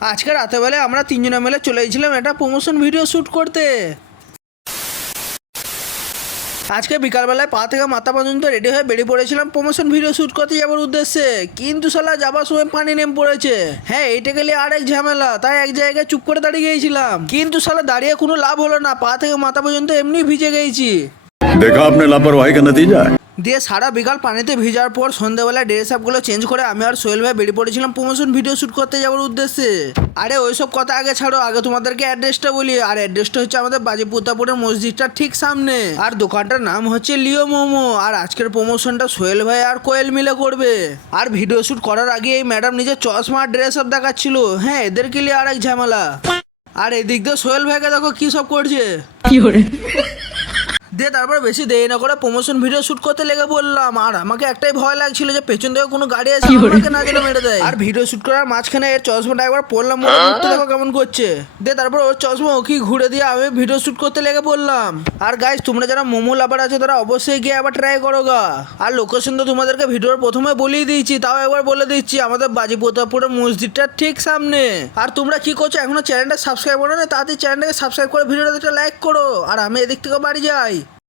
আজকে রাতেবেলায় আমরা তিনজনে মিলে চলে গেছিলাম একটা প্রমোশন ভিডিও শ্যুট করতে। আজকে বিকালবেলায় পা থেকে মাথা পর্যন্ত রেডি হয়ে বেরিয়ে পড়েছিলাম প্রমোশন ভিডিও শ্যুট করতে যাওয়ার উদ্দেশ্যে, কিন্তু শালা যাবার সময় পানি নেমে পড়েছে। হ্যাঁ, এইটা গেলে আরেক ঝামেলা, তাই এক জায়গায় চুপ করে দাঁড়িয়ে গিয়েছিলাম, কিন্তু শালা দাঁড়িয়ে কোনো লাভ হলো না, পা থেকে মাথা পর্যন্ত এমনি ভিজে গেছি। देखा आपने लापरवाही का नतीजा है। দিয়ে সারা বিকাল পানিতে ভিজার পর সন্ধ্যাবেলায় ড্রেস আপগুলো চেঞ্জ করে আমি আর সোহেল ভাই বেরিয়ে পড়েছিলাম প্রমোশন ভিডিও শ্যুট করতে যাওয়ার উদ্দেশ্যে। আরে ওইসব কথা আগে ছাড়ো, আগে তোমাদেরকে অ্যাড্রেসটা বলি। আর অ্যাড্রেসটা হচ্ছে আমাদের বাজিপুতাপুরের মসজিদটার ঠিক সামনে, আর দোকানটার নাম হচ্ছে লিও মোমো। আর আজকের প্রমোশনটা সোহেল ভাই আর কোয়েল মিলে করবে। আর ভিডিও শ্যুট করার আগে এই ম্যাডাম নিজের চশমা আর ড্রেস আপ দেখাচ্ছিল। হ্যাঁ, এদেরকে নিয়ে আর এক ঝামেলা। আর এদিক দিয়ে সোহেল ভাইকে দেখো কি সব করছে। দিয়ে তারপর বেশি দেরি না করে প্রমোশন ভিডিও শুট করতে লেগে বললাম। আর আমাকে একটাই ভয় লাগছিল যে পেছন থেকে কোনো গাড়ি এসে আমাকে না যেন মেরে দেয়। আর ভিডিও শুট করার মাঝখানে এর চশমাটা একবার পড়লাম, মনে মুখটা দেখো কেমন করছে। দিয়ে তারপর ওর চশমা ওকে ঘুরে দিয়ে আমি ভিডিও শুট করতে লেগে পড়লাম। আর গাইস, তোমরা যারা মোমো লাভার আছে তারা অবশ্যই গিয়ে আবার ট্রাই করো গা। আর লোকেশন তো তোমাদেরকে ভিডিওর প্রথমে বলেই দিয়েছি, তাও একবার বলে দিচ্ছি, আমাদের বাজিপ্রতাপপুরের মসজিদটার ঠিক সামনে। আর তোমরা কি করছো, এখনো চ্যানেলটা সাবস্ক্রাইব করো না? তাড়াতাড়ি চ্যানেলটাকে সাবস্ক্রাইব করে ভিডিওটাতে একটা লাইক করো। আর আমি এদিক থেকে বাড়ি যাই।